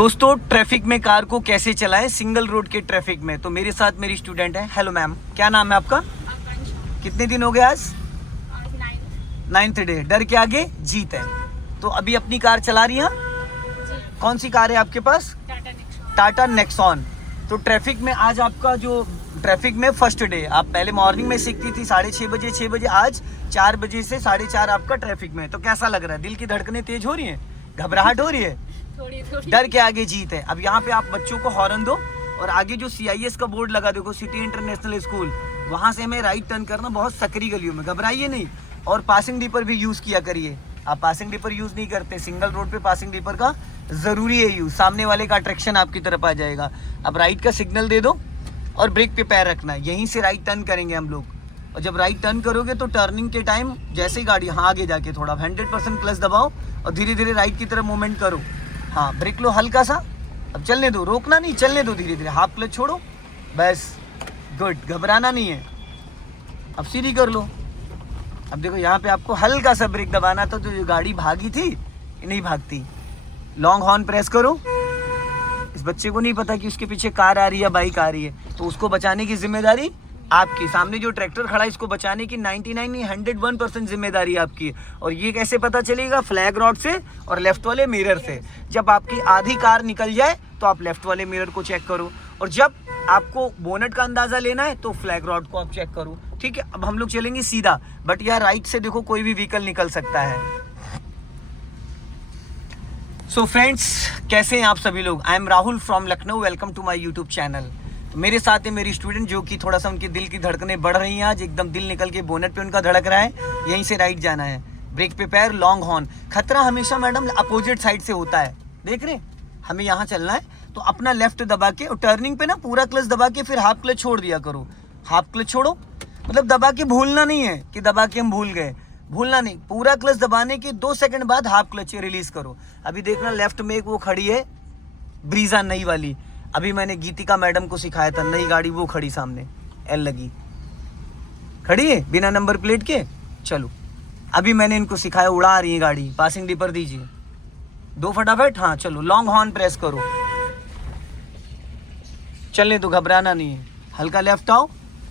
दोस्तों ट्रैफिक में कार को कैसे चलाएं सिंगल रोड के ट्रैफिक में। तो मेरे साथ मेरी स्टूडेंट है। हेलो मैम, क्या नाम है आपका? कितने दिन हो गए आज? 9th day. डर के आगे जीत है। तो अभी अपनी कार चला रही हैं? कौन सी कार है आपके पास? टाटा नेक्सॉन। तो ट्रैफिक में आज आपका जो ट्रैफिक में फर्स्ट डे, आप पहले मॉर्निंग में सीखती थी 6:30 6 बजे, आज 4 बजे से 4:30 आपका ट्रैफिक में। तो कैसा लग रहा है? दिल की धड़कनें तेज हो रही हैं? घबराहट हो रही है? थोड़ी। डर के आगे जीत है। अब यहाँ पे आप बच्चों को हॉर्न दो और आगे जो CIS का बोर्ड लगा देखो, सिटी इंटरनेशनल स्कूल, वहाँ से हमें राइट टर्न करना, बहुत सकरी गलियों में, घबराइए नहीं। और पासिंग डीपर भी यूज़ किया करिए। आप पासिंग डीपर यूज़ नहीं करते, सिंगल रोड पे पासिंग डीपर का ज़रूरी है यूज़। सामने वाले का अट्रैक्शन आपकी तरफ आ जाएगा। अब राइट का सिग्नल दे दो और ब्रेक पे पैर रखना है। यहीं से राइट टर्न करेंगे हम लोग। और जब राइट टर्न करोगे तो टर्निंग के टाइम जैसे ही गाड़ी आगे जाके थोड़ा 100% क्लच दबाओ और धीरे धीरे राइट की तरफ मूवमेंट करो। हाँ, ब्रेक लो हल्का सा। अब चलने दो, रोकना नहीं, चलने दो धीरे धीरे। हाफ क्लच छोड़ो, बस, गुड। घबराना नहीं है। अब सीधी कर लो। अब देखो यहाँ पे आपको हल्का सा ब्रेक दबाना था, तो जो गाड़ी भागी थी नहीं भागती। लॉन्ग हॉर्न प्रेस करो। इस बच्चे को नहीं पता कि उसके पीछे कार आ रही है या बाइक आ रही है, तो उसको बचाने की जिम्मेदारी आपकी। सामने जो ट्रैक्टर खड़ा है इसको बचाने की 99 नहीं 101% जिम्मेदारी आपकी है। और ये कैसे पता चलेगा? फ्लैग रॉड से और लेफ्ट वाले मिरर से। जब आपकी आधी कार निकल जाए तो आप लेफ्ट वाले मिरर को चेक करो, और जब आपको बोनट का अंदाजा लेना है तो फ्लैग रॉड को आप चेक करो। ठीक है, अब हम लोग चलेंगे सीधा, बट यार राइट से देखो कोई भी व्हीकल निकल सकता है। सो फ्रेंड्स, कैसे हैं आप सभी लोग? I am Rahul from Lucknow. Welcome to my YouTube channel. तो मेरे साथ है मेरी स्टूडेंट, जो कि थोड़ा सा उनके दिल की धड़कनें बढ़ रही हैं आज। एकदम दिल निकल के बोनट पे उनका धड़क रहा है। यहीं से राइट जाना है। ब्रेक पे पैर, लॉन्ग हॉर्न। खतरा हमेशा मैडम अपोजिट साइड से होता है, देख रहे? हमें यहाँ चलना है तो अपना लेफ्ट दबा के, और टर्निंग पे ना पूरा क्लच दबा के फिर हाफ क्लच छोड़ दिया करो। हाफ क्लच छोड़ो मतलब दबा के भूलना नहीं है कि दबा के हम भूल गए, भूलना नहीं। पूरा क्लच दबाने के 2 सेकंड बाद हाफ क्लच रिलीज करो। अभी देखना लेफ्ट में एक वो खड़ी है ब्रीजा नई वाली, अभी मैंने गीतिका मैडम को सिखाया था, नई गाड़ी वो खड़ी सामने, एल लगी खड़ी है बिना नंबर प्लेट के। चलो अभी मैंने इनको सिखाया, उड़ा रही है गाड़ी। पासिंग डीपर दीजिए 2 फटाफट। हाँ चलो, लॉन्ग हॉर्न प्रेस करो, चलने दो, घबराना नहीं है। हल्का लेफ्ट आओ।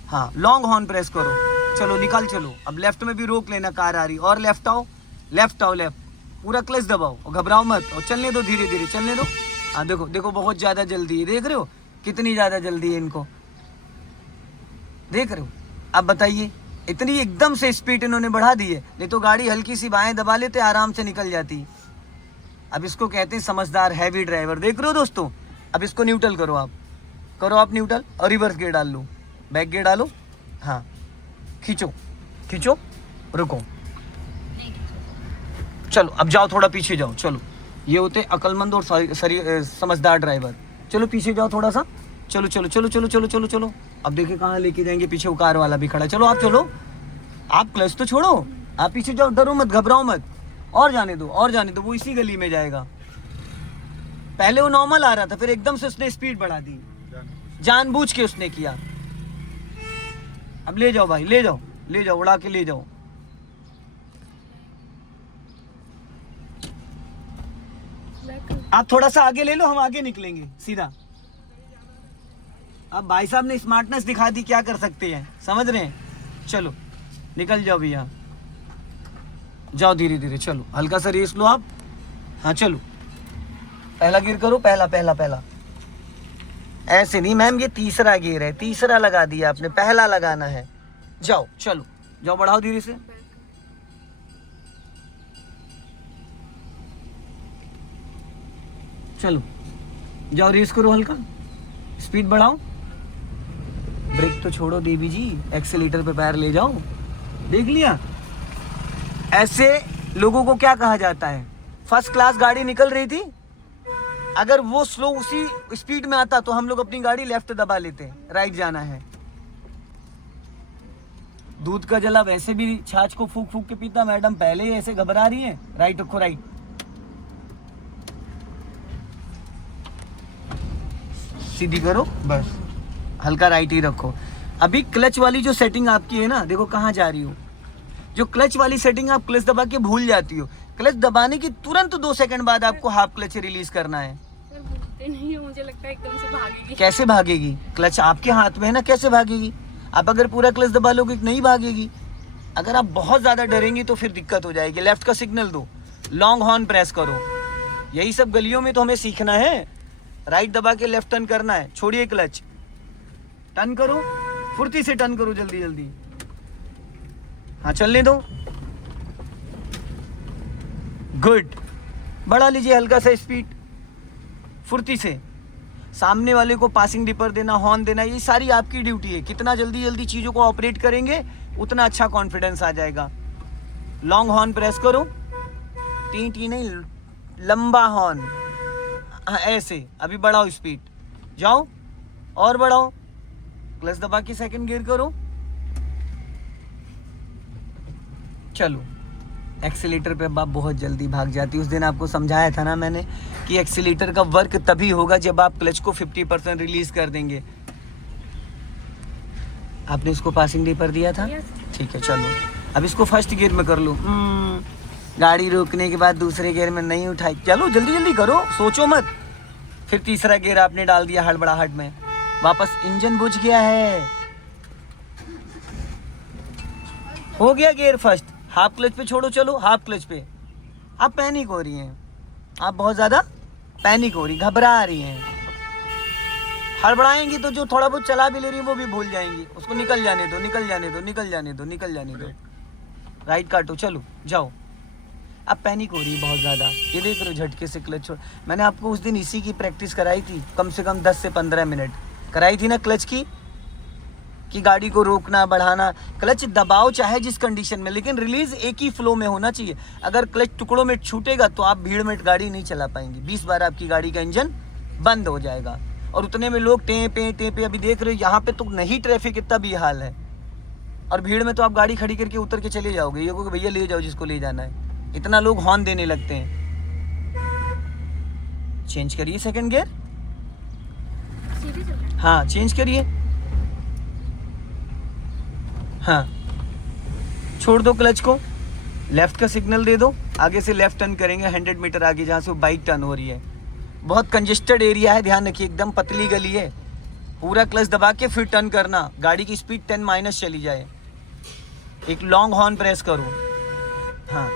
हाँ, लॉन्ग हॉर्न प्रेस करो। चलो निकाल चलो। अब लेफ्ट में भी रोक लेना, कार आ रही। और लेफ्ट आओ, लेफ्ट आओ, लेफ्ट। पूरा क्लच दबाओ और घबराओ मत, और चलने दो, धीरे धीरे चलने दो। हाँ देखो देखो, बहुत ज़्यादा जल्दी है, देख रहे हो कितनी ज़्यादा जल्दी है इनको, देख रहे हो? अब बताइए, इतनी एकदम से स्पीड इन्होंने बढ़ा दी है, नहीं तो गाड़ी हल्की सी बाएं दबा लेते, आराम से निकल जाती। अब इसको कहते हैं समझदार हैवी ड्राइवर। देख रहे हो दोस्तों? अब इसको न्यूट्रल करो आप, करो आप न्यूट्रल, और रिवर्स गियर डाल लो, बैक गियर डालो। हाँ, खींचो खींचो, रुको, चलो अब जाओ, थोड़ा पीछे जाओ। चलो, ये होते अक्लमंद और समझदार ड्राइवर। चलो पीछे जाओ थोड़ा सा। चलो चलो चलो चलो चलो चलो चलो। अब देखिए कहाँ लेके जाएंगे, पीछे वो कार वाला भी खड़ा। चलो आप चलो, आप क्लच तो छोड़ो, आप पीछे जाओ, डरो मत, घबराओ मत, और जाने दो, और जाने दो, वो इसी गली में जाएगा। पहले वो नॉर्मल आ रहा था, फिर एकदम से उसने स्पीड बढ़ा दी, जानबूझ के उसने किया। अब ले जाओ भाई, ले जाओ, ले जाओ, उड़ा के ले जाओ। आप थोड़ा सा आगे ले लो, हम आगे निकलेंगे सीधा। अब भाई साहब ने स्मार्टनेस दिखा दी, क्या कर सकते हैं, समझ रहे हैं? चलो निकल जाओ भैया, जाओ धीरे धीरे। चलो हल्का सा रेस लो आप। हाँ चलो, पहला गियर करो, पहला पहला पहला। ऐसे नहीं मैम, ये तीसरा गियर है, तीसरा लगा दिया आपने, पहला लगाना है। जाओ चलो, जाओ, बढ़ाओ धीरे से। चलो जाओ, रेस करो, हल्का स्पीड बढ़ाओ। ब्रेक तो छोड़ो देवी जी, एक्सीलेटर पे पैर ले जाओ। देख लिया? ऐसे लोगों को क्या कहा जाता है? फर्स्ट क्लास गाड़ी निकल रही थी, अगर वो स्लो उसी स्पीड में आता तो हम लोग अपनी गाड़ी लेफ्ट दबा लेते, राइट जाना है। दूध का जला वैसे भी छाछ को फूक फूक के पीता, मैडम पहले ही ऐसे घबरा रही है। राइट रखो, राइट, सीधी करो, बस हल्का राइट ही रखो। अभी क्लच वाली जो सेटिंग आपकी है ना, देखो कहाँ जा रही हो। जो क्लच वाली सेटिंग आप क्लच दबा के भूल जाती हो, क्लच दबाने की तुरंत 2 सेकंड बाद आपको हाफ क्लच रिलीज करना है। मुझे लगता है एकदम से भागेगी। कैसे भागेगी? क्लच आपके हाथ में है ना, कैसे भागेगी? आप अगर पूरा क्लच दबा लोगे नहीं भागेगी। अगर आप बहुत ज़्यादा डरेंगी तो फिर दिक्कत हो जाएगी। लेफ्ट का सिग्नल दो, लॉन्ग हॉर्न प्रेस करो। यही सब गलियों में तो हमें सीखना है। राइट दबा के लेफ्ट टर्न करना है, छोड़िए क्लच, टर्न करो, फुर्ती से टर्न करो, जल्दी जल्दी। हाँ चलने दो, गुड। बढ़ा लीजिए हल्का सा स्पीड, फुर्ती से। सामने वाले को पासिंग डिपर देना, हॉर्न देना, ये सारी आपकी ड्यूटी है। कितना जल्दी जल्दी चीज़ों को ऑपरेट करेंगे उतना अच्छा कॉन्फिडेंस आ जाएगा। लॉन्ग हॉर्न प्रेस करो, टी टी नहीं, लंबा हॉर्न। हाँ ऐसे, अभी बढ़ाओ स्पीड, जाओ और बढ़ाओ। क्लच दबा के सेकंड गियर करो, चलो। एक्सीलेटर पे अब आप बहुत जल्दी भाग जाती। उस दिन आपको समझाया था ना मैंने कि एक्सीलेटर का वर्क तभी होगा जब आप क्लच को 50% रिलीज कर देंगे। आपने इसको पासिंग डिपर दिया था, ठीक है। चलो अब इसको फर्स्ट गियर में कर लो। गाड़ी रोकने के बाद दूसरे गियर में नहीं उठाई, चलो जल्दी जल्दी करो, सोचो मत। फिर तीसरा गियर आपने डाल दिया हड़बड़ाहट में, वापस इंजन बुझ गया है। हो गया गियर फर्स्ट, हाफ क्लच पे छोड़ो, चलो हाफ क्लच पे। आप पैनिक हो रही हैं, आप बहुत ज़्यादा पैनिक हो रही, घबरा रही हैं। हड़बड़ाएंगी तो जो थोड़ा बहुत चला भी ले रही है वो भी भूल जाएंगी। उसको निकल जाने दो, निकल जाने दो, निकल जाने दो, निकल जाने दो। राइट काटो, चलो जाओ। अब पैनिक हो रही है बहुत ज़्यादा, ये देख रहे हो झटके से क्लच छोड़। मैंने आपको उस दिन इसी की प्रैक्टिस कराई थी, कम से कम 10 से 15 मिनट कराई थी ना क्लच की, कि गाड़ी को रोकना बढ़ाना। क्लच दबाओ चाहे जिस कंडीशन में, लेकिन रिलीज एक ही फ्लो में होना चाहिए। अगर क्लच टुकड़ों में छूटेगा तो आप भीड़ में गाड़ी नहीं चला पाएंगी। 20 बार आपकी गाड़ी का इंजन बंद हो जाएगा। और उतने में लोग टें पे अभी देख रहे हो यहाँ पे तो नहीं ट्रैफिक इतना भी हाल है, और भीड़ में तो आप गाड़ी खड़ी करके उतर के चले जाओगे। ये को भैया ले जाओ जिसको ले जाना है, इतना लोग हॉर्न देने लगते हैं। चेंज करिए सेकंड गियर, हाँ चेंज करिए, हाँ छोड़ दो क्लच को, लेफ्ट का सिग्नल दे दो। आगे से लेफ्ट टर्न करेंगे 100 मीटर आगे, जहाँ से वो बाइक टर्न हो रही है। बहुत कंजेस्टेड एरिया है, ध्यान रखिए, एकदम पतली गली है। पूरा क्लच दबा के फिर टर्न करना, गाड़ी की स्पीड 10 माइनस चली जाए। एक लॉन्ग हॉर्न प्रेस करो, हाँ।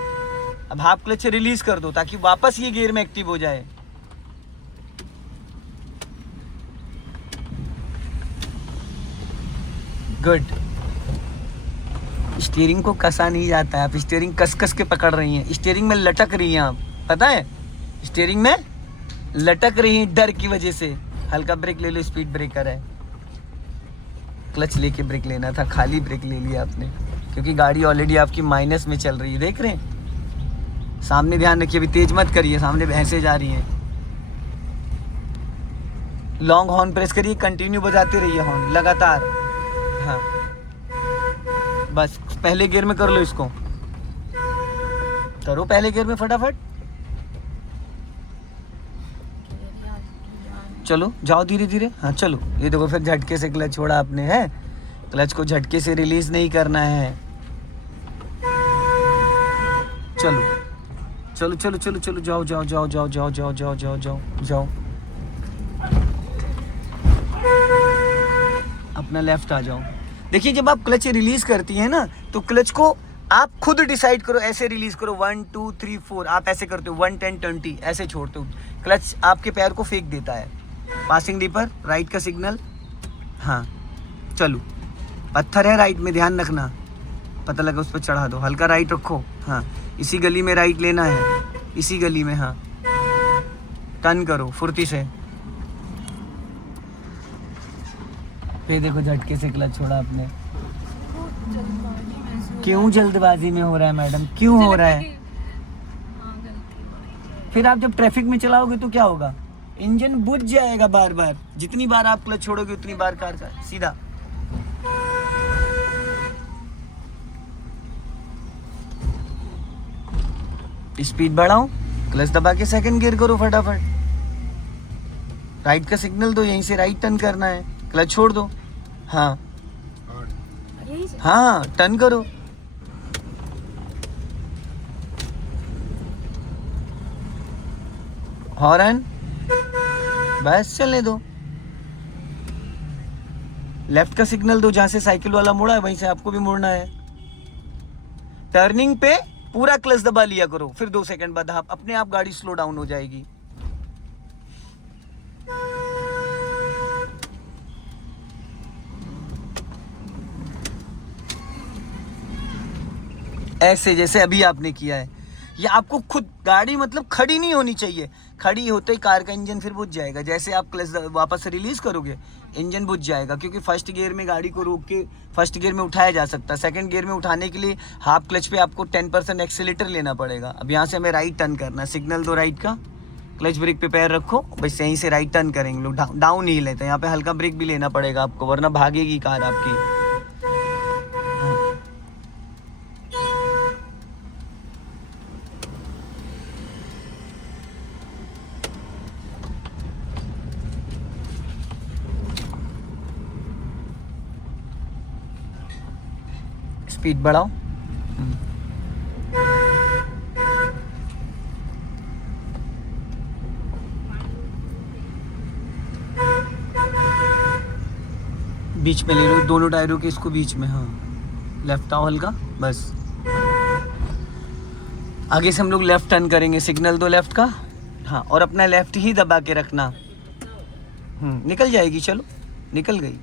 अब हाफ क्लच से रिलीज कर दो ताकि वापस ये गियर में एक्टिव हो जाए। गुड। स्टीयरिंग को कसा नहीं जाता है, आप स्टीयरिंग कस कस के पकड़ रही हैं, स्टीयरिंग में लटक रही हैं आप, पता है, स्टीयरिंग में लटक रही हैं डर की वजह से। हल्का ब्रेक ले लो, स्पीड ब्रेकर है। क्लच लेके ब्रेक लेना था, खाली ब्रेक ले लिया आपने, क्योंकि गाड़ी ऑलरेडी आपकी माइनस में चल रही है। देख रहे हैं सामने, ध्यान रखिए, अभी तेज मत करिए, सामने भैंसे जा रही हैं। लॉन्ग हॉर्न प्रेस करिए, कंटिन्यू बजाते रहिए हॉर्न लगातार, हाँ। बस पहले गियर में कर लो, इसको करो पहले गियर में फटाफट। चलो जाओ धीरे धीरे, हाँ चलो। ये देखो फिर झटके से क्लच छोड़ा आपने, है क्लच को झटके से रिलीज नहीं करना है। चलो चलो चलो चलो चलो, जाओ जाओ जाओ जाओ जाओ जाओ जाओ जाओ जाओ जाओ। अपना लेफ्ट आ जाओ। देखिए जब आप क्लच रिलीज करती हैं ना, तो क्लच को आप खुद डिसाइड करो, ऐसे रिलीज करो 1 2 3 4, आप ऐसे करते हो 1 10 20, ऐसे छोड़ते हो। क्लच आपके पैर को फेंक देता है। पासिंग डिपर, राइट का सिग्नल, हाँ चलो। पत्थर है राइट में, ध्यान रखना, पता लगा उस पर चढ़ा दो, हल्का राइट रखो, हाँ। इसी गली में राइट लेना है, इसी गली में, हाँ। टर्न करो फुर्ती से। फिर देखो झटके से क्लच छोड़ा आपने। क्यों जल्दबाजी में हो रहा है मैडम, क्यों हो रहा है? फिर आप जब ट्रैफिक में चलाओगे तो क्या होगा, इंजन बुझ जाएगा बार बार। जितनी बार आप क्लच छोड़ोगे उतनी बार कार का सीधा। स्पीड बढ़ाओ, क्लच दबा के सेकंड गियर करो फटाफट। राइट का सिग्नल दो, यहीं से राइट टर्न करना है, क्लच छोड़ दो, हाँ हाँ टर्न करो। हॉर्न, बस चलने दो। लेफ्ट का सिग्नल दो, जहां से साइकिल वाला मुड़ा है वहीं से आपको भी मुड़ना है। टर्निंग पे पूरा क्लच दबा लिया करो, फिर 2 सेकंड बाद आप अपने आप गाड़ी स्लो डाउन हो जाएगी। ऐसे जैसे अभी आपने किया है। ये आपको खुद गाड़ी मतलब खड़ी नहीं होनी चाहिए, खड़ी होते ही कार का इंजन फिर बुझ जाएगा। जैसे आप क्लच वापस रिलीज करोगे इंजन बुझ जाएगा, क्योंकि फर्स्ट गियर में गाड़ी को रोक के फर्स्ट गियर में उठाया जा सकता है। सेकंड गियर में उठाने के लिए हाफ क्लच पे आपको 10% एक्सीलेटर लेना पड़ेगा। अब यहाँ से हमें राइट टर्न करना है, सिग्नल दो राइट का, क्लच ब्रेक पे पैर रखो, बस यहीं से राइट टर्न करेंगे लोग, डाउन ही लेते हैं। यहाँ पे हल्का ब्रेक भी लेना पड़ेगा आपको, वरना भागेगी कार आपकी। स्पीड बढ़ाओ। बीच में ले लो दोनों टायरों के, इसको बीच में, हाँ लेफ्ट आओ हल्का, बस। आगे से हम लोग लेफ्ट टर्न करेंगे, सिग्नल दो लेफ्ट का, हाँ, और अपना लेफ्ट ही दबा के रखना। निकल जाएगी, चलो निकल गई।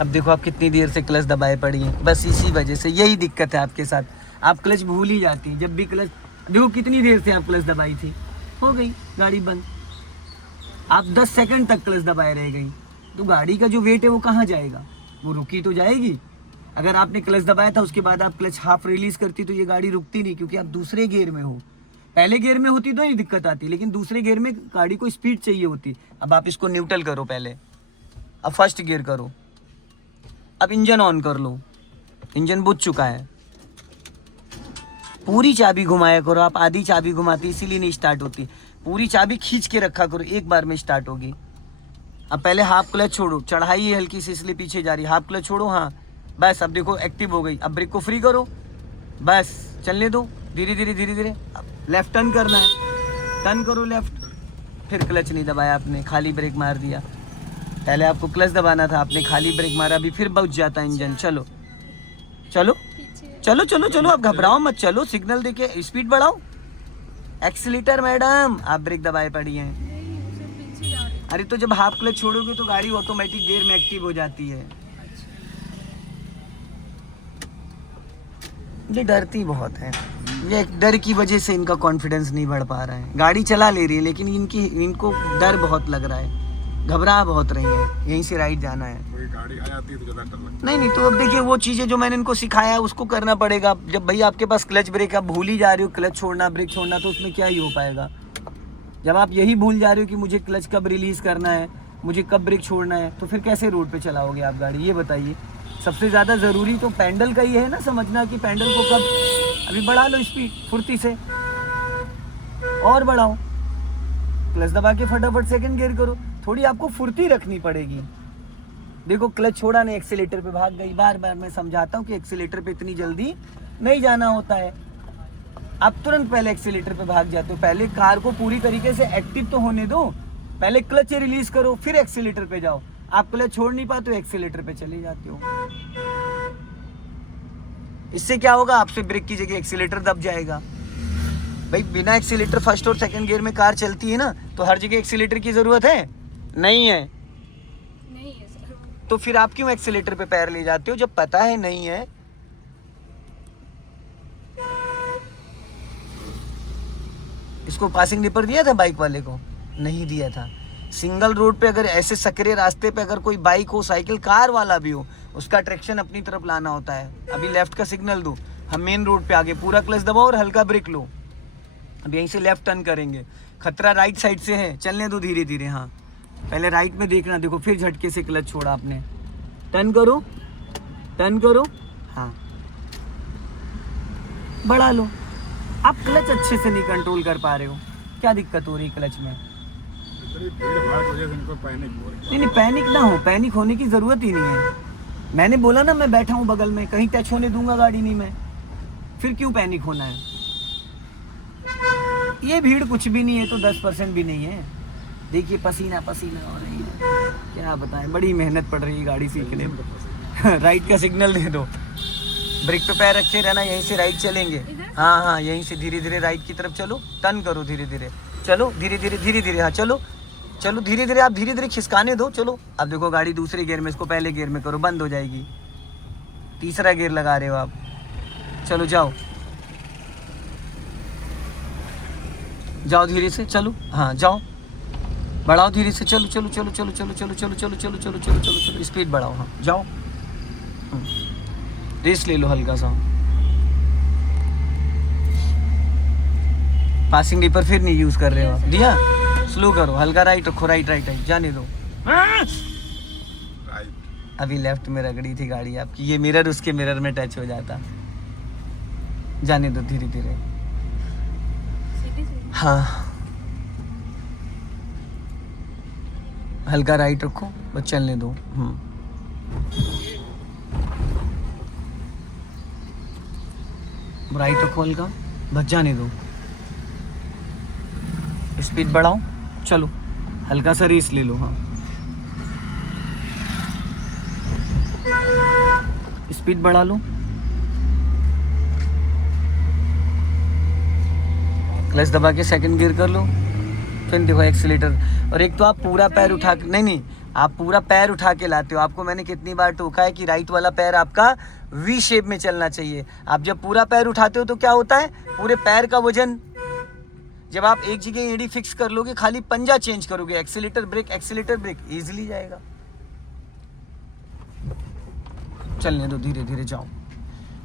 अब देखो आप कितनी देर से क्लच दबाए पड़ी हैं, बस इसी वजह से, यही दिक्कत है आपके साथ, आप क्लच भूल ही जाती हैं जब भी क्लच। देखो कितनी देर से आप क्लच दबाई थी, हो गई गाड़ी बंद। आप 10 सेकंड तक क्लच दबाए रह गई, तो गाड़ी का जो वेट है वो कहाँ जाएगा, वो रुकी तो जाएगी। अगर आपने क्लच दबाया था उसके बाद आप क्लच हाफ रिलीज करती तो ये गाड़ी रुकती नहीं, क्योंकि आप दूसरे गियर में हो। पहले गियर में होती तो नहीं दिक्कत आती, लेकिन दूसरे गियर में गाड़ी को स्पीड चाहिए होती। अब आप इसको न्यूट्रल करो पहले, अब फर्स्ट गियर करो, अब इंजन ऑन कर लो, इंजन बुझ चुका है। पूरी चाबी घुमाया करो, आप आधी चाबी घुमाती इसीलिए नहीं स्टार्ट होती। पूरी चाबी खींच के रखा करो, एक बार में स्टार्ट होगी। अब पहले हाफ क्लच छोड़ो, चढ़ाई है हल्की सी इसलिए पीछे जा रही, हाफ क्लच छोड़ो, हाँ बस। अब देखो एक्टिव हो गई, अब ब्रेक को फ्री करो, बस चलने दो, धीरे धीरे धीरे धीरे। अब लेफ्ट टर्न करना है, टर्न करो लेफ्ट, फिर क्लच नहीं दबाया आपने, खाली ब्रेक मार दिया। पहले आपको क्लच दबाना था, आपने खाली ब्रेक मारा, अभी फिर बुझ जाता इंजन। चलो चलो चलो चलो चलो, अब घबराओ मत, चलो सिग्नल देके स्पीड बढ़ाओ। एक्सीलेटर मैडम, आप ब्रेक दबाए पड़ी हैं। अरे तो जब हाफ क्लच छोड़ोगे तो गाड़ी ऑटोमेटिक गियर में एक्टिव हो जाती है। ये डरती बहुत है, ये डर की वजह से इनका कॉन्फिडेंस नहीं बढ़ पा रहा है। गाड़ी चला ले रही है लेकिन इनको डर बहुत लग रहा है, घबरा बहुत रही है। यहीं से राइट जाना है, कोई गाड़ी आ जाती है तो ज़्यादा डर लगता है। नहीं तो अब देखिए वो चीज़ें जो मैंने इनको सिखाया उसको करना पड़ेगा। जब भाई आपके पास क्लच ब्रेक, आप भूल ही जा रहे हो क्लच छोड़ना ब्रेक छोड़ना, तो उसमें क्या ही हो पाएगा। जब आप यही भूल जा रहे हो कि मुझे क्लच कब रिलीज़ करना है, मुझे कब ब्रेक छोड़ना है, तो फिर कैसे रोड पे चलाओगे आप गाड़ी, ये बताइए। सबसे ज़्यादा ज़रूरी तो पैडल का ही है ना, समझना कि पैडल को कब। अभी बढ़ा लो स्पीड फुर्ती से, और बढ़ाओ, क्लच दबा के फटाफट सेकंड गियर करो। थोड़ी आपको फुर्ती रखनी पड़ेगी। देखो क्लच छोड़ा नहीं, एक्सीलेटर पे भाग गई। बार बार मैं समझाता हूँ कि एक्सीलेटर पे इतनी जल्दी नहीं जाना होता है। आप तुरंत पहले एक्सीलेटर पे भाग जाते हो। पहले कार को पूरी तरीके से एक्टिव तो होने दो, पहले क्लच रिलीज करो, फिर एक्सीलेटर पे जाओ। आप क्लच छोड़ नहीं पाते हो, एक्सीलेटर पे चले जाते हो। इससे क्या होगा, आपसे ब्रेक की जगह एक्सीलेटर दब जाएगा। भाई बिना एक्सीलेटर फर्स्ट और सेकंड गियर में कार चलती है ना, तो हर जगह एक्सीलेटर की जरूरत है? नहीं है सर। तो फिर आप क्यों एक्सीलेटर पे पैर ले जाते हो जब पता है नहीं है? इसको पासिंग निपर दिया था बाइक वाले को? नहीं दिया था। सिंगल रोड पे अगर ऐसे सकरे रास्ते पे अगर कोई बाइक हो, साइकिल, कार वाला भी हो, उसका ट्रैक्शन अपनी तरफ लाना होता है। अभी लेफ्ट का सिग्नल दो, हम मेन रोड पे आगे, पूरा क्लच दबाओ और हल्का ब्रेक लो। अब यहीं से लेफ्ट टर्न करेंगे, खतरा राइट साइड से है, चलने दो धीरे धीरे। हाँ पहले राइट में देखना, देखो फिर झटके से क्लच छोड़ा आपने। टर्न करो, टर्न करो, हाँ बढ़ा लो। आप क्लच अच्छे से नहीं कंट्रोल कर पा रहे हो, क्या दिक्कत हो रही है क्लच में? नहीं पैनिक ना हो, पैनिक होने की जरूरत ही नहीं है। मैंने बोला ना मैं बैठा हूँ बगल में, कहीं टच होने दूंगा गाड़ी नहीं मैं, फिर क्यों पैनिक होना है? ये भीड़ कुछ भी नहीं है, तो 10% भी नहीं है। देखिए पसीना पसीना हो रही है, क्या बताएं, बड़ी मेहनत पड़ रही है गाड़ी सीखने में। राइट का सिग्नल दे दो, ब्रेक पे पैर रखे रहना, यहीं से राइट चलेंगे। हाँ हाँ, यहीं से धीरे धीरे राइट की तरफ चलो, टर्न करो धीरे धीरे, चलो धीरे धीरे धीरे धीरे, हाँ चलो चलो धीरे धीरे, आप धीरे धीरे खिसकाने दो, चलो। अब देखो गाड़ी दूसरे गियर में, इसको पहले गियर में करो, बंद हो जाएगी। तीसरा गियर लगा रहे हो आप, चलो जाओ जाओ धीरे से, चलो हाँ जाओ, बढ़ाओ धीरे से, चलो चलो चलो चलो चलो चलो चलो चलो चलो चलो चलो चलो चलो, स्पीड बढ़ाओ, हाँ जाओ। रेस ले लो हल्का सा। पासिंग डीपर फिर नहीं यूज कर रहे हो आप, दिया स्लो करो, हल्का राइट रखो, राइट राइट राइट, जाने दो। अभी लेफ्ट में रगड़ी थी गाड़ी आपकी, ये मिरर उसके मिरर में टच हो जाता, जाने दो धीरे धीरे। हाँ हल्का राइट रखो, बस चलने दो। राइट रखो हल्का, बस जाने दो, स्पीड बढ़ाओ, चलो हल्का सा रेस ले लो। हाँ स्पीड बढ़ा लो, क्लच दबा के सेकंड गियर कर लो, फिर देखो एक्सीलेटर। और एक तो आप पूरा पैर उठा के, नहीं आप पूरा पैर उठा के लाते हो। आपको मैंने कितनी बार टोका है कि राइट वाला पैर आपका वी शेप में चलना चाहिए। आप जब पूरा पैर उठाते हो तो क्या होता है, पूरे पैर का वजन, जब आप एक जगह एड़ी फिक्स कर लोगे, खाली पंजा चेंज करोगे, एक्सीलेटर ब्रेक इजीली जाएगा। चलने दो धीरे धीरे, जाओ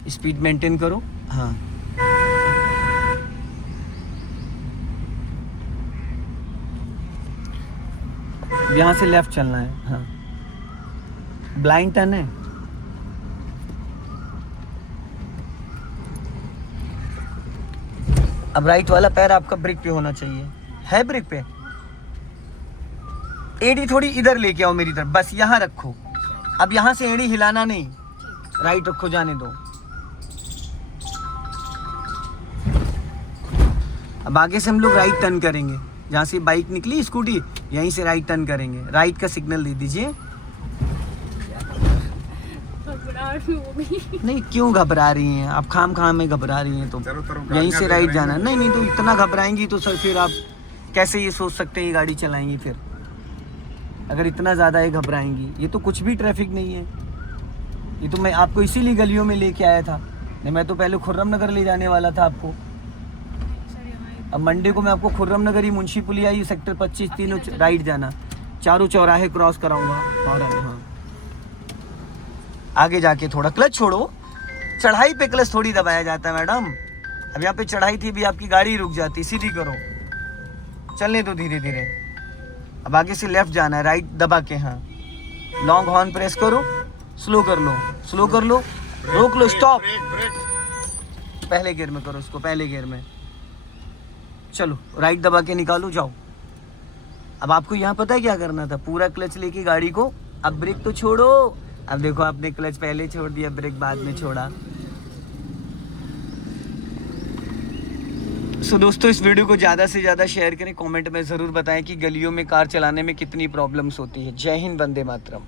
स्पीड मेंटेन करो। हाँ यहाँ से लेफ्ट चलना है। हाँ ब्लाइंड टर्न है, अब राइट वाला पैर आपका ब्रेक पे होना चाहिए, है ब्रेक पे। एड़ी थोड़ी इधर लेके आओ मेरी तरफ, बस यहाँ रखो। अब यहाँ से एड़ी हिलाना नहीं, राइट रखो, जाने दो। अब आगे से हम लोग राइट टर्न करेंगे, जहाँ से बाइक निकली स्कूटी, यहीं से राइट टर्न करेंगे। राइट का सिग्नल दे दीजिए। नहीं क्यों घबरा रही हैं आप, खाम में घबरा रही हैं तो यहीं से राइट जाना। नहीं तो इतना घबराएंगी तो सर फिर आप कैसे ये सोच सकते हैं ये गाड़ी चलाएंगी फिर, अगर इतना ज़्यादा ये घबराएंगी। ये तो कुछ भी ट्रैफिक नहीं है, ये तो मैं आपको इसीलिए गलियों में लेके आया था। नहीं मैं तो पहले खुर्रम नगर ले जाने वाला था आपको। अब मंडे को मैं आपको खुर्रम नगर ही, मुंशी पुलिया ही, सेक्टर 25 तीनों राइट जाना, चारों चौराहे क्रॉस कराऊंगा। और हाँ आगे जाके थोड़ा क्लच छोड़ो, चढ़ाई पे क्लच थोड़ी दबाया जाता है मैडम। अब यहाँ पे चढ़ाई थी भी, आपकी गाड़ी रुक जाती, सीधी करो, चलने दो धीरे धीरे। अब आगे से लेफ्ट जाना है, राइट दबा के। हाँ लॉन्ग हॉर्न प्रेस करो, स्लो कर लो, स्लो कर लो, रोक लो, स्टॉप। पहले गियर में करो इसको, पहले गियर में, चलो राइट दबा के निकालो, जाओ। अब आपको यहाँ पता है क्या करना था, पूरा क्लच लेके गाड़ी को, अब ब्रेक तो छोड़ो। अब देखो आपने क्लच पहले छोड़ दिया, ब्रेक बाद में छोड़ा। सो दोस्तों इस वीडियो को ज़्यादा से ज़्यादा शेयर करें, कमेंट में ज़रूर बताएं कि गलियों में कार चलाने में कितनी प्रॉब्लम्स होती है। जय हिंद, वंदे मातरम।